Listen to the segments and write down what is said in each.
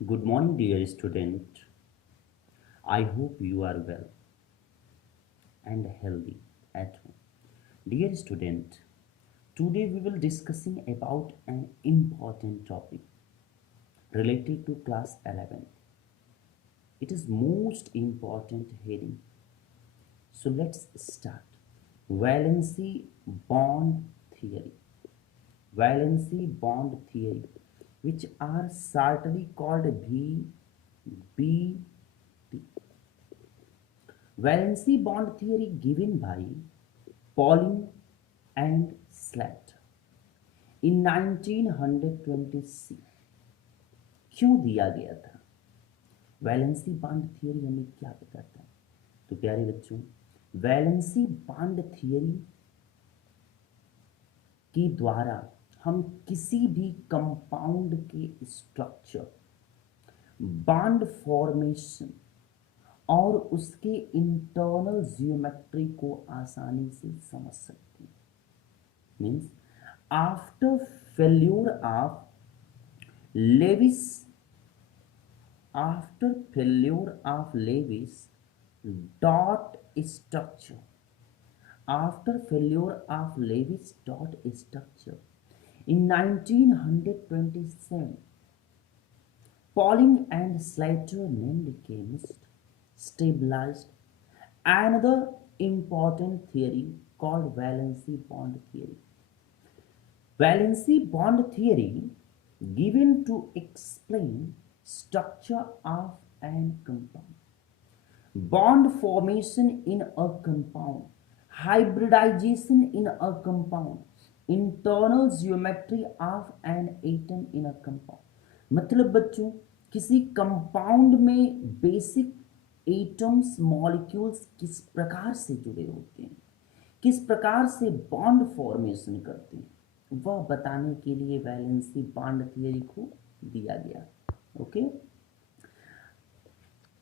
Good morning, dear student. I hope you are well and healthy at home. Dear student, today we will discussing about an important topic related to class 11. It is most important heading. So let's start. Valency bond theory. Valency bond theory, which are shortly called VBT. Valency bond theory given by Pauling and Slater in 1926 क्यों दिया गया था? Valency bond theory हमें क्या बताता है? तो प्यारे बच्चों, वैलेंसी बॉन्ड थियरी के द्वारा हम किसी भी कंपाउंड के स्ट्रक्चर, बॉन्ड फॉर्मेशन और उसके इंटरनल जियोमेट्री को आसानी से समझ सकते हैं. Means after failure of Lewis after failure of Lewis dot structure after failure of Lewis dot structure in 1927, Pauling and Slater named chemist stabilized another important theory called valency bond theory. Valency bond theory given to explain structure of an compound, bond formation in a compound, hybridization in a compound, internal geometry of an atom in a compound. मतलब बच्चों, किसी compound में basic atoms molecules किस प्रकार से जुड़े होते हैं, किस प्रकार से बॉन्ड फॉर्मेशन करते हैं, वह बताने के लिए वैलेंसी बॉन्ड थियरी को दिया गया. Okay,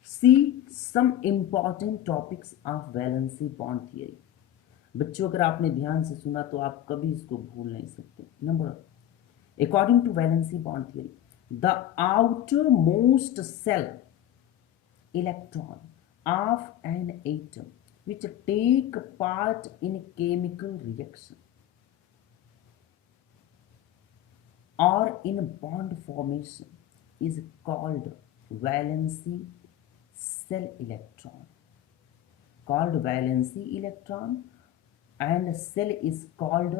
see some important topics of valency bond theory. बच्चों, अगर आपने ध्यान से सुना तो आप कभी इसको भूल नहीं सकते. Number, according to valency bond theory, the outer most shell electron of an atom which take part in chemical reaction or in bond formation is called valency cell electron. Called valency electron, and cell is called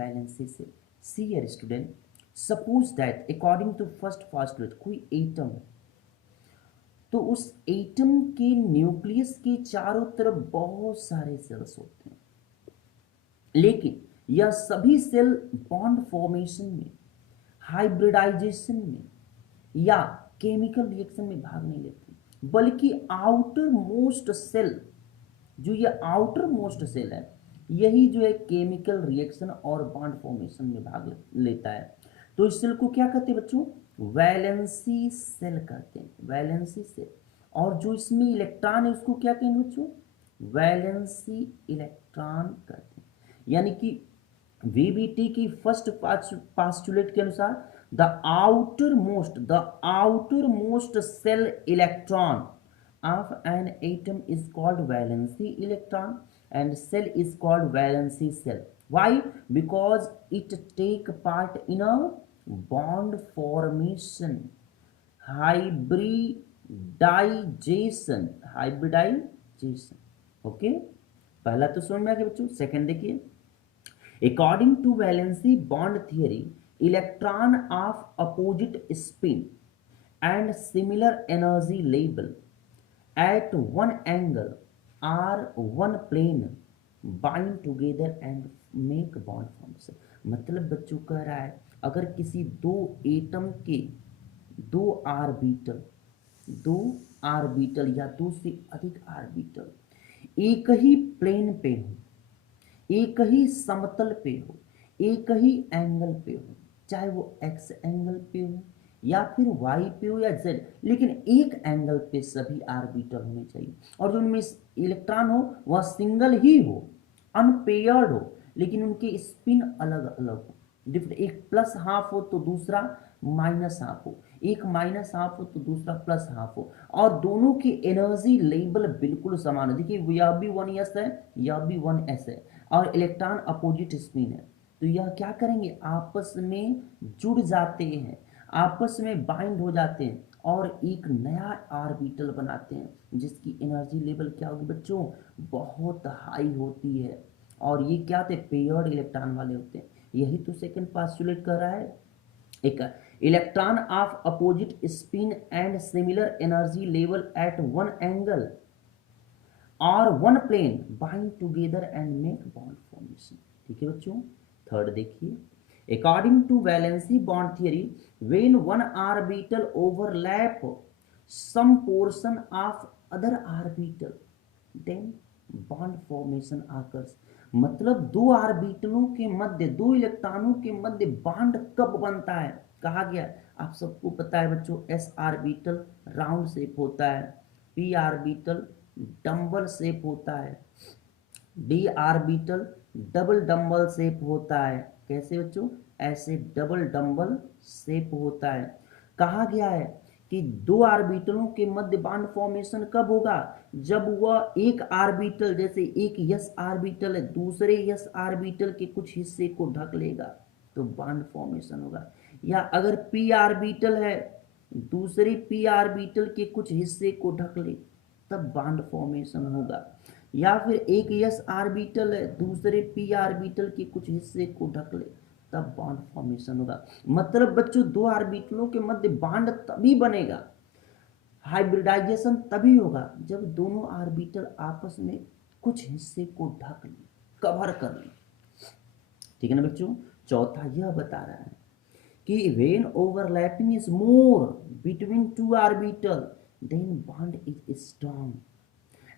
valency cell. See here student, suppose that according to first postulate कोई atom है, तो उस atom के nucleus के चारों तरफ बहुत सारे सेल्स होते हैं, लेकिन यह सभी सेल बॉन्ड फॉर्मेशन में, हाइब्रिडाइजेशन में या केमिकल रिएक्शन में भाग नहीं लेते, बल्कि आउटर मोस्ट सेल, जो ये आउटर मोस्ट सेल है, यही जो है केमिकल रिएक्शन और बॉन्ड फॉर्मेशन में भाग लेता है. तो इस सेल को क्या कहते हैं बच्चों? वैलेंसी सेल कहते हैं, वैलेंसी सेल. और जो इसमें इलेक्ट्रॉन है उसको क्या कहेंगे बच्चों? वैलेंसी इलेक्ट्रॉन कहते हैं. यानी कि वीबीटी की फर्स्ट पास्टुलेट के अनुसार the outer most shell electron of an atom is called valency electron and cell is called valency cell. Why? Because it take part in a bond formation, hybridization. Okay, पहला तो समझ में आ गया बच्चों. Second देखिए, according to valency bond theory, electron of opposite spin and similar energy level at one angle or one plane bind together and make bond formation. मतलब बच्चों कह रहा है, अगर किसी दो एटम के दो आर्बिटल या दो से अधिक आर्बिटल एक ही प्लेन पे हो, एक ही समतल पे हो, एक ही एंगल पे हो, चाहे वो एक्स एंगल पे हो या फिर वाई पे हो या जेड, लेकिन एक एंगल पे सभी आर्बिटल होने चाहिए. और जो उनमें इलेक्ट्रॉन हो वह सिंगल ही हो, अनपेयर्ड हो, लेकिन उनके स्पिन अलग अलग हो. डिफरेंट, एक प्लस हाफ हो तो दूसरा माइनस हाफ हो, एक माइनस हाफ हो तो दूसरा प्लस हाफ हो, और दोनों की एनर्जी लेवल बिल्कुल समान हो। देखिए यह भी 1s है, यह भी 1s है, और इलेक्ट्रॉन अपोजिट स्पिन है, तो यह क्या करेंगे, आपस में जुड़ जाते हैं, आपस में बाइंड हो जाते हैं और एक नया आर्बिटल बनाते हैं, जिसकी एनर्जी लेवल क्या होगी बच्चों, बहुत हाई होती है। और ये क्या होते हैं, पेयर्ड इलेक्ट्रॉन वाले होते हैं। यही तो सेकंड पास्टुलेट कर रहा है। एक electron of opposite spin and similar energy level at one angle or one plane bind together and make bond formation. ठीक है बच्चों। थर्ड देखिए, according to valency bond theory, when one orbital overlap some portion of other orbital then bond formation occurs. मतलब दो ऑर्बिटलों के मध्य, दो इलेक्ट्रॉनों के मध्य बॉन्ड कब बनता है, कहा गया। आप सबको पता है बच्चों, एस ऑर्बिटल राउंड शेप होता है, पी ऑर्बिटल डंबल शेप होता है, D orbital double dumbbell shape होता है। कैसे बच्चों, ऐसे डबल डंबल शेप होता है। कहा गया है कि दो ऑर्बिटलों के मध्य बॉन्ड फॉर्मेशन कब होगा, जब वह एक ऑर्बिटल, जैसे एक यस ऑर्बिटल है, दूसरे यस ऑर्बिटल के कुछ हिस्से को ढक लेगा तो बॉन्ड फॉर्मेशन होगा। या अगर पी ऑर्बिटल है, दूसरे पी ऑर्बिटल के कुछ हिस्से को ढक ले, तब बॉन्ड फॉर्मेशन होगा। या फिर एक यस ऑर्बिटल है, दूसरे पी ऑर्बिटल के कुछ हिस्से को ढक ले, तब बॉन्ड फॉर्मेशन होगा। मतलब बच्चों दो ऑर्बिटलों के मध्य बॉन्ड तभी बनेगा, हाइब्रिडाइजेशन तभी होगा, जब दोनों ऑर्बिटल आपस में कुछ हिस्से को ढक ले, कवर कर ले। ठीक है ना बच्चों। चौथा यह बता रहा है कि when overlapping is more between two orbital then bond is strong,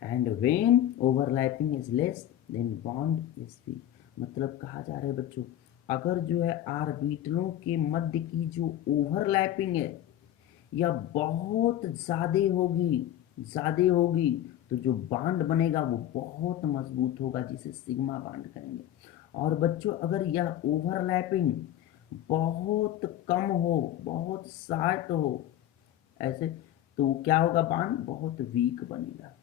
and when overlapping is less then bond is weak. मतलब कहा जा रहा है बच्चों, अगर जो है ऑर्बिटलों के मध्य की जो ओवरलैपिंग है या बहुत ज़्यादा होगी तो जो बांड बनेगा वो बहुत मजबूत होगा, जिसे सिग्मा बांड करेंगे। और बच्चों अगर यह ओवरलैपिंग बहुत कम हो, बहुत शार्ट हो ऐसे, तो क्या होगा, बांड बहुत वीक बनेगा।